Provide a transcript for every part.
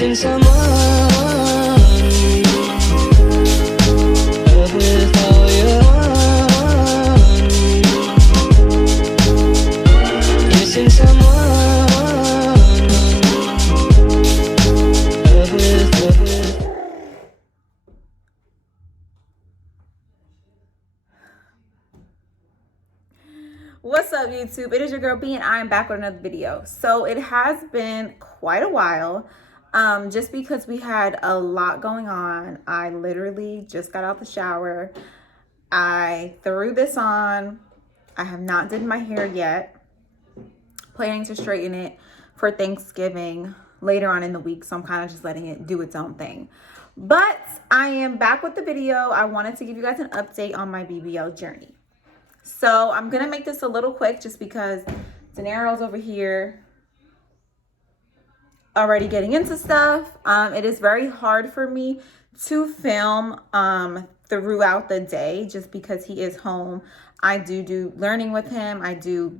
missing someone. Love with all your heart. Missing someone. Love with. What's up, YouTube? It is your girl B, and I am back with another video. So it has been quite a while, just because we had a lot going on. I literally just got out the shower. I threw this on. I have not did my hair yet. Planning to straighten it for Thanksgiving later on in the week, so I'm kind of just letting it do its own thing. But I am back with the video. I wanted to give you guys an update on my BBL journey. So I'm going to make this a little quick just because Daenerys over here already getting into stuff. It is very hard for me to film throughout the day just because he is home. I do learning with him. I do,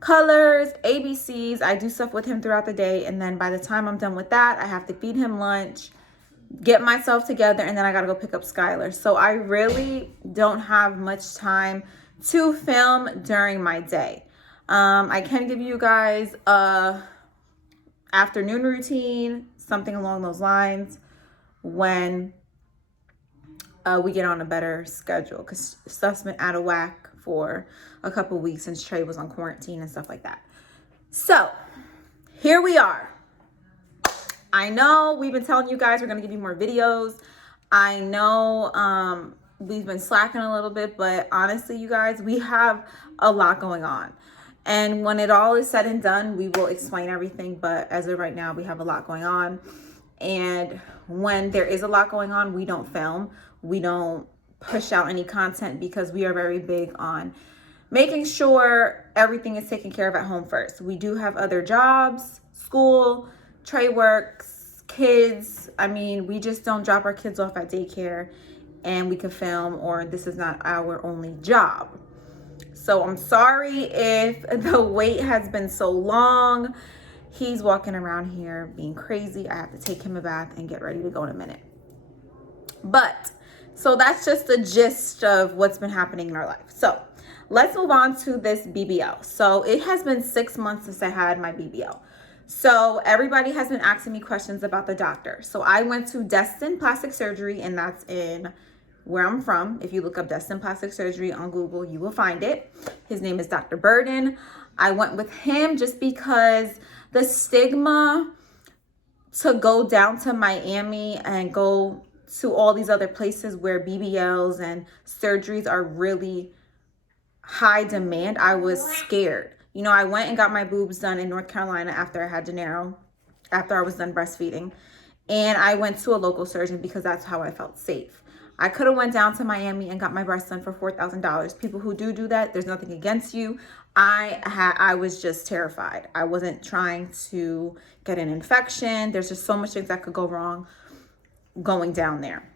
colors, ABCs. I do stuff with him throughout the day. And then by the time I'm done with that, I have to feed him lunch, get myself together, and then I gotta go pick up Skylar. So I really don't have much time to film during my day. I can give you guys a afternoon routine, something along those lines, when we get on a better schedule, because stuff's been out of whack for a couple weeks since Trey was on quarantine and stuff like that. So here we are. I know we've been telling you guys we're going to give you more videos. I know we've been slacking a little bit, but honestly, you guys, we have a lot going on. And when it all is said and done, we will explain everything. But as of right now, we have a lot going on. And when there is a lot going on, we don't film. We don't push out any content because we are very big on making sure everything is taken care of at home first. We do have other jobs, school, Trey works, kids. I mean, we just don't drop our kids off at daycare and we can film, or this is not our only job. So I'm sorry if the wait has been so long. He's walking around here being crazy. I have to take him a bath and get ready to go in a minute. But so that's just the gist of what's been happening in our life. So let's move on to this BBL. So it has been 6 months since I had my BBL. So everybody has been asking me questions about the doctor. So I went to Destin Plastic Surgery, and that's in where I'm from. If you look up Destin Plastic Surgery on Google, you will find it. His name is Dr. Burden. I went with him just because the stigma to go down to Miami and go to all these other places where BBLs and surgeries are really high demand, I was scared. I went and got my boobs done in North Carolina after I had Gennaro, after I was done breastfeeding. And I went to a local surgeon because that's how I felt safe. I could have went down to Miami and got my breasts done for $4,000. People who do that, there's nothing against you. I was just terrified. I wasn't trying to get an infection. There's just so much things that could go wrong going down there.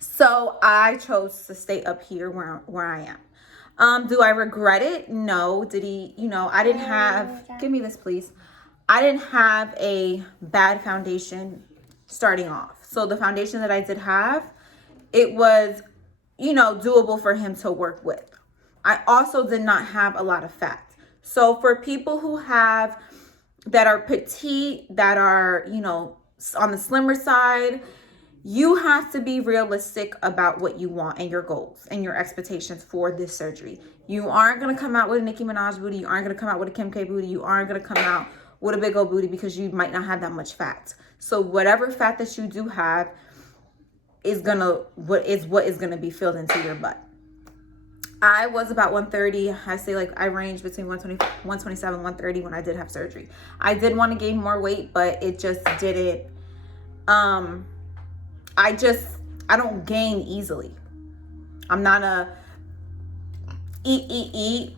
So I chose to stay up here where I am. Do I regret it? No. Did he, I didn't have, give me this please. I didn't have a bad foundation starting off. So the foundation that I did have, it was, doable for him to work with. I also did not have a lot of fat. So for people who that are petite, that are, on the slimmer side, you have to be realistic about what you want and your goals and your expectations for this surgery. You aren't going to come out with a Nicki Minaj booty. You aren't going to come out with a Kim K booty. You aren't going to come out with a big old booty because you might not have that much fat. So whatever fat that you do have is what is going to be filled into your butt. I was about 130. I say I ranged between 127, 130 when I did have surgery. I did want to gain more weight, but it just didn't. I don't gain easily. I'm not a eat.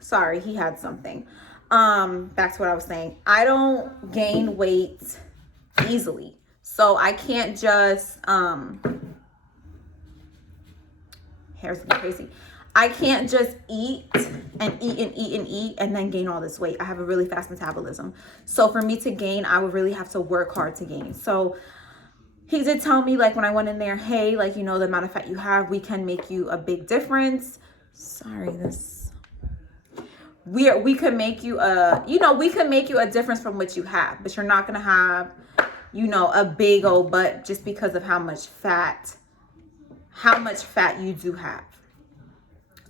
Sorry, he had something. Back to what I was saying. I don't gain weight easily. So I can't just hair's looking crazy. I can't just eat and eat and eat and eat and then gain all this weight. I have a really fast metabolism. So for me to gain, I would really have to work hard to gain. So he did tell me, like, when I went in there, hey, like, you know, the amount of fat you have, we can make you a big difference. Sorry, we could make you we could make you a difference from what you have, but you're not gonna have, you know, a big old butt just because of how much fat you do have.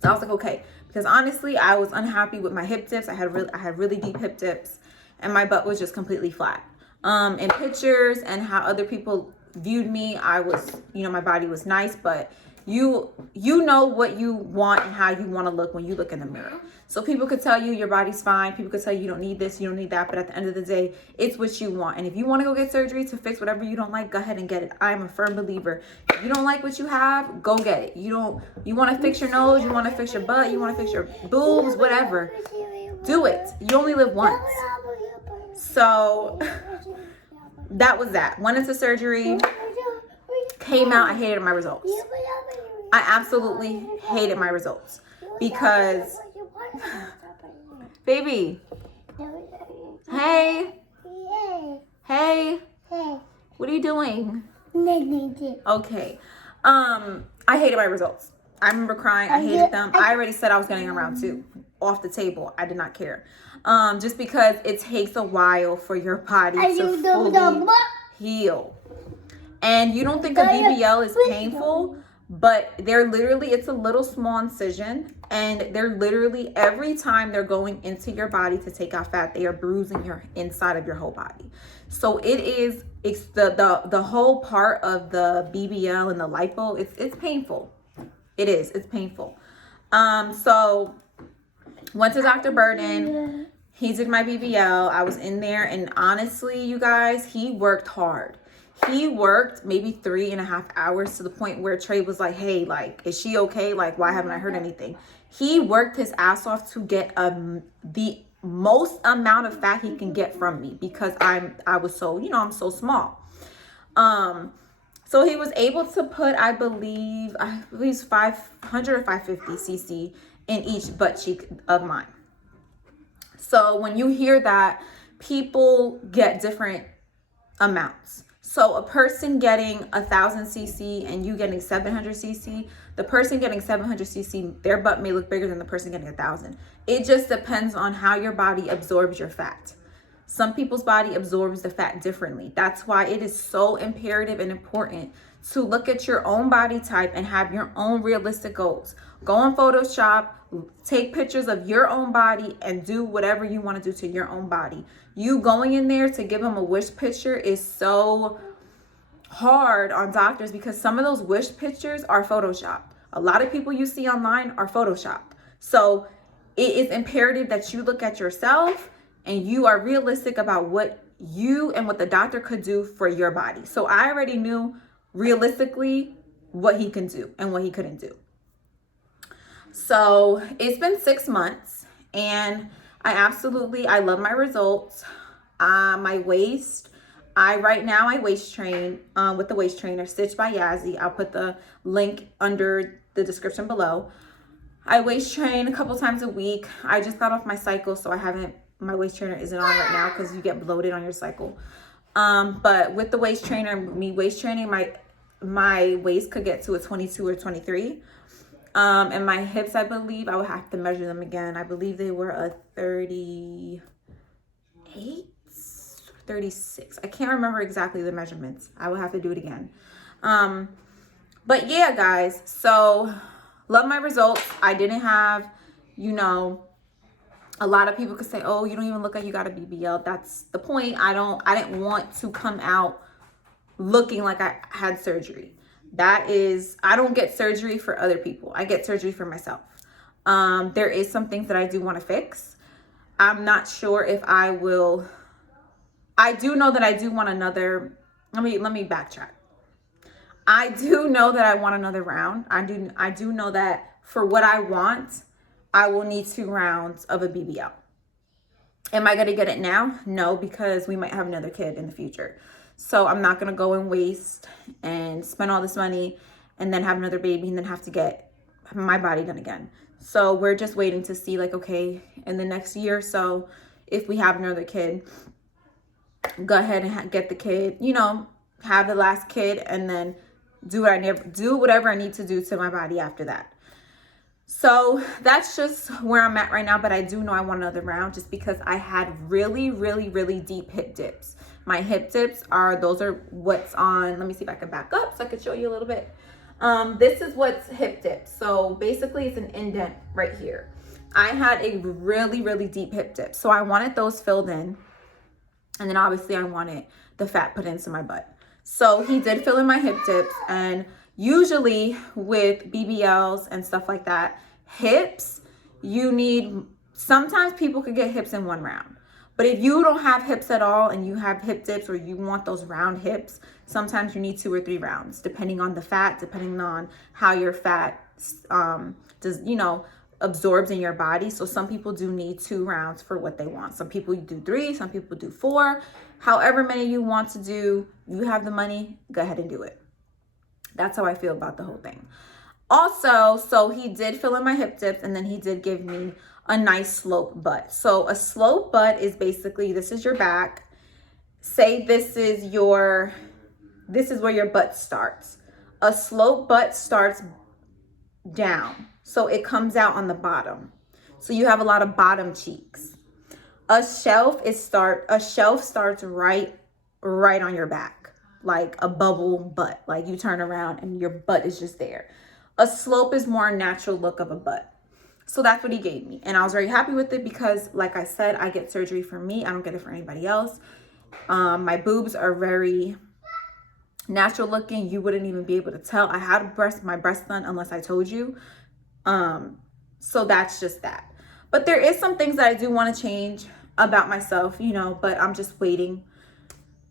So I was like, okay, because honestly, I was unhappy with my hip dips. I had really deep hip dips, and my butt was just completely flat. In pictures and how other people viewed me, I was, you know, my body was nice, but you know what you want and how you want to look when you look in the mirror. So people could tell you your body's fine. People could tell you don't need this, you don't need that. But at the end of the day, it's what you want. And if you want to go get surgery to fix whatever you don't like, go ahead and get it. I'm a firm believer. If you don't like what you have, go get it. You want to fix your nose, you want to fix your butt, you want to fix your boobs, whatever. Do it. You only live once. So that was that. Went into surgery. Came out, I hated my results. I absolutely hated my results because, baby, hey, what are you doing? Okay, I hated my results. I remember crying. I hated them. I already said I was getting around 2 off the table. I did not care, just because it takes a while for your body to fully heal. And you don't think a BBL is painful, but it's a little small incision, and they're literally, every time they're going into your body to take out fat, they are bruising your inside of your whole body. So it's the whole part of the BBL and the lipo, it's painful. It's painful. So went to Dr. Burden. He did my BBL. I was in there, and honestly, you guys, he worked hard. He worked maybe 3.5 hours, to the point where Trey was like, hey, like, is she okay? Like, why haven't I heard anything? He worked his ass off to get the most amount of fat he can get from me, because I was so, you know, I'm so small. So he was able to put, I believe 500 or 550 cc in each butt cheek of mine. So when you hear that, people get different amounts. So a person getting 1,000 cc and you getting 700 cc, the person getting 700 cc, their butt may look bigger than the person getting 1,000. It just depends on how your body absorbs your fat. Some people's body absorbs the fat differently. That's why it is so imperative and important to look at your own body type and have your own realistic goals. Go on Photoshop, take pictures of your own body, and do whatever you want to do to your own body. You going in there to give them a wish picture is so hard on doctors, because some of those wish pictures are Photoshopped. A lot of people you see online are Photoshopped. So it is imperative that you look at yourself and you are realistic about what you and what the doctor could do for your body. So I already knew realistically what he can do and what he couldn't do. So it's been 6 months, and I love my results. My waist, right now I waist train with the waist trainer Stitched by Yazzie. I'll put the link under the description below. I waist train a couple times a week. I just got off my cycle, so my waist trainer isn't on right now, because you get bloated on your cycle. But with the waist trainer, me waist training, my waist could get to a 22 or 23. And my hips, I believe, I would have to measure them again. I believe they were a 38, 36. I can't remember exactly the measurements. I will have to do it again. But yeah, guys, so love my results. I didn't have, a lot of people could say, oh, you don't even look like you got a BBL. That's the point. I didn't want to come out looking like I had surgery. I don't get surgery for other people. I get surgery for myself. There is some things that I do want to fix. I'm not sure if I will. I do know that I do want another. Let me backtrack. I do know that I want another round. I do know that for what I want, I will need 2 rounds of a BBL. Am I going to get it now? No, because we might have another kid in the future. So I'm not going to go and waste and spend all this money and then have another baby and then have to get my body done again. So we're just waiting to see, like, okay, in the next year or so, if we have another kid, go ahead and get the kid, you know, have the last kid, and then do whatever I need to do to my body after that. So that's just where I'm at right now. But I do know I want another round, just because I had really, really, really deep hip dips. My hip dips those are what's on, let me see if I can back up so I can show you a little bit. This is what's hip dips. So basically it's an indent right here. I had a really, really deep hip dip. So I wanted those filled in. And then obviously I wanted the fat put into my butt. So he did fill in my hip dips. And usually with BBLs and stuff like that, hips, sometimes people could get hips in one round. But if you don't have hips at all and you have hip dips, or you want those round hips, sometimes you need 2 or 3 rounds, depending on the fat, depending on how your fat absorbs in your body. So some people do need 2 rounds for what they want. Some people do 3, some people do 4. However many you want to do, you have the money, go ahead and do it. That's how I feel about the whole thing. Also, so he did fill in my hip dips, and then he did give me a nice slope butt. So a slope butt is basically, this is your back. Say this is where your butt starts. A slope butt starts down, so it comes out on the bottom. So you have a lot of bottom cheeks. A shelf starts right on your back, like a bubble butt. Like you turn around and your butt is just there. A slope is more a natural look of a butt. So that's what he gave me. And I was very happy with it because, like I said, I get surgery for me. I don't get it for anybody else. My boobs are very natural looking. You wouldn't even be able to tell. I had my breast done unless I told you. So that's just that. But there is some things that I do want to change about myself, you know, but I'm just waiting.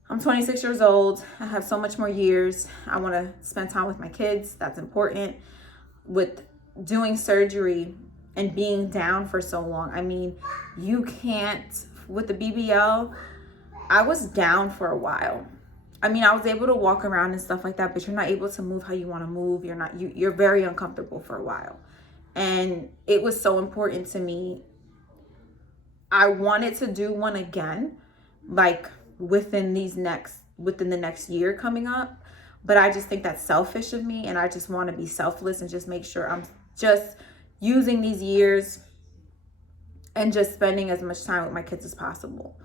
I'm 26 years old. I have so much more years. I want to spend time with my kids. That's important. With doing surgery and being down for so long, I mean, you can't, with the BBL, I was down for a while. I mean, I was able to walk around and stuff like that, but you're not able to move how you want to move. You're very uncomfortable for a while. And it was so important to me. I wanted to do one again, like within the next year coming up. But I just think that's selfish of me, and I just want to be selfless and just make sure I'm just using these years and just spending as much time with my kids as possible.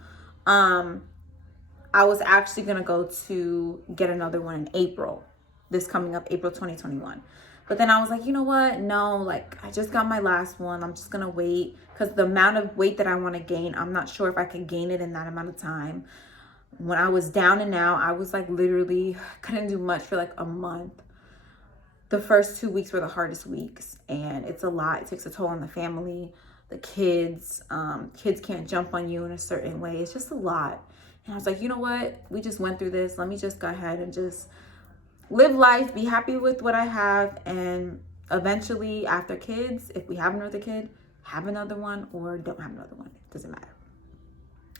I was actually going to go to get another one in April, this coming up April 2021. But then I was like, you know what? No, like I just got my last one. I'm just going to wait, because the amount of weight that I want to gain, I'm not sure if I can gain it in that amount of time. When I was down and out, I was like literally couldn't do much for like a month. The first 2 weeks were the hardest weeks, and it's a lot. It takes a toll on the family, the kids. Kids can't jump on you in a certain way. It's just a lot. And I was like, you know what? We just went through this. Let me just go ahead and just live life, be happy with what I have. And eventually after kids, if we have another kid, have another one, or don't have another one. It doesn't matter.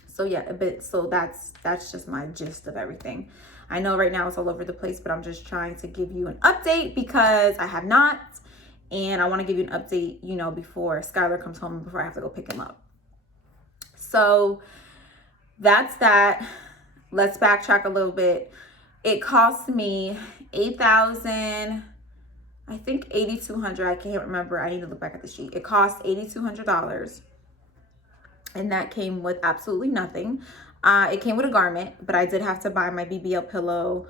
So yeah, so that's just my gist of everything. I know right now it's all over the place, but I'm just trying to give you an update because I have not. And I want to give you an update, you know, before Skylar comes home, before I have to go pick him up. So that's that. Let's backtrack a little bit. It cost me $8,000, I think $8,200. I can't remember. I need to look back at the sheet. It cost $8,200, and that came with absolutely nothing. It came with a garment, but I did have to buy my BBL pillow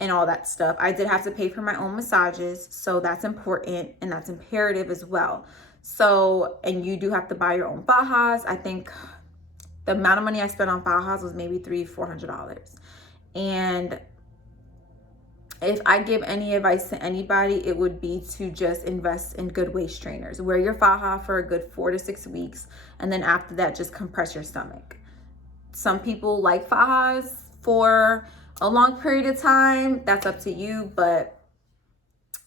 and all that stuff. I did have to pay for my own massages, so that's important and that's imperative as well. So, and you do have to buy your own fajas. I think the amount of money I spent on fajas was maybe $300-400. And if I give any advice to anybody, it would be to just invest in good waist trainers. Wear your faja for a good 4 to 6 weeks, and then after that, just compress your stomach. Some people like fajas for a long period of time. That's up to you, but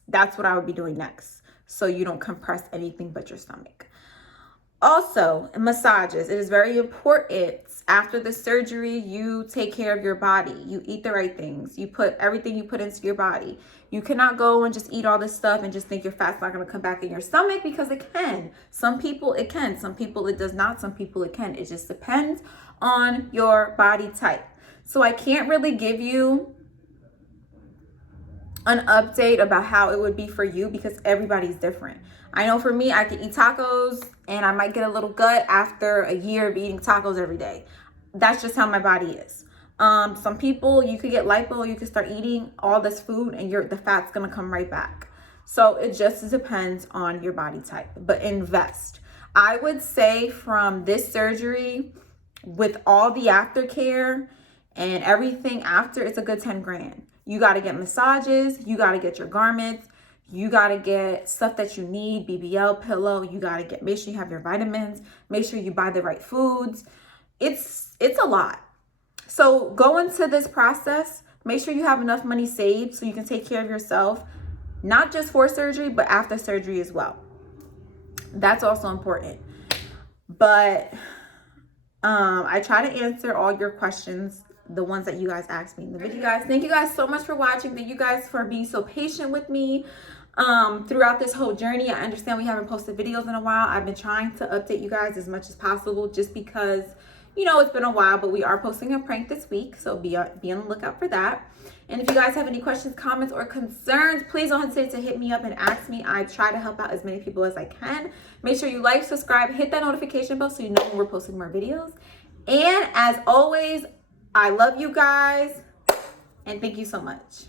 that's what I would be doing next, so you don't compress anything but your stomach. Also, massages. It is very important After the surgery, you take care of your body. You eat the right things. You put everything you put into your body. You cannot go and just eat all this stuff and just think your fat's not going to come back in your stomach, because it can. Some people it can. Some people it does not. Some people it can. It just depends on your body type. So I can't really give you an update about how it would be for you, because everybody's different. I know for me, I can eat tacos and I might get a little gut after a year of eating tacos every day. That's just how my body is. Some people, you could get lipo, you could start eating all this food and the fat's gonna come right back. So it just depends on your body type, but invest. I would say from this surgery, with all the aftercare and everything after, it's a good 10 grand. You got to get massages, you got to get your garments, you got to get stuff that you need, BBL pillow, you got to make sure you have your vitamins, make sure you buy the right foods. It's a lot. So go into this process, make sure you have enough money saved so you can take care of yourself, not just for surgery, but after surgery as well. That's also important. But I try to answer all your questions, the ones that you guys asked me in the video. Guys, thank you guys so much for watching. Thank you guys for being so patient with me throughout this whole journey. I understand we haven't posted videos in a while. I've been trying to update you guys as much as possible, just because, you know, it's been a while, but we are posting a prank this week, so be on the lookout for that. And if you guys have any questions, comments, or concerns, please don't hesitate to hit me up and ask me. I try to help out as many people as I can. Make sure you like, subscribe, hit that notification bell so you know when we're posting more videos. And as always, I love you guys, and thank you so much.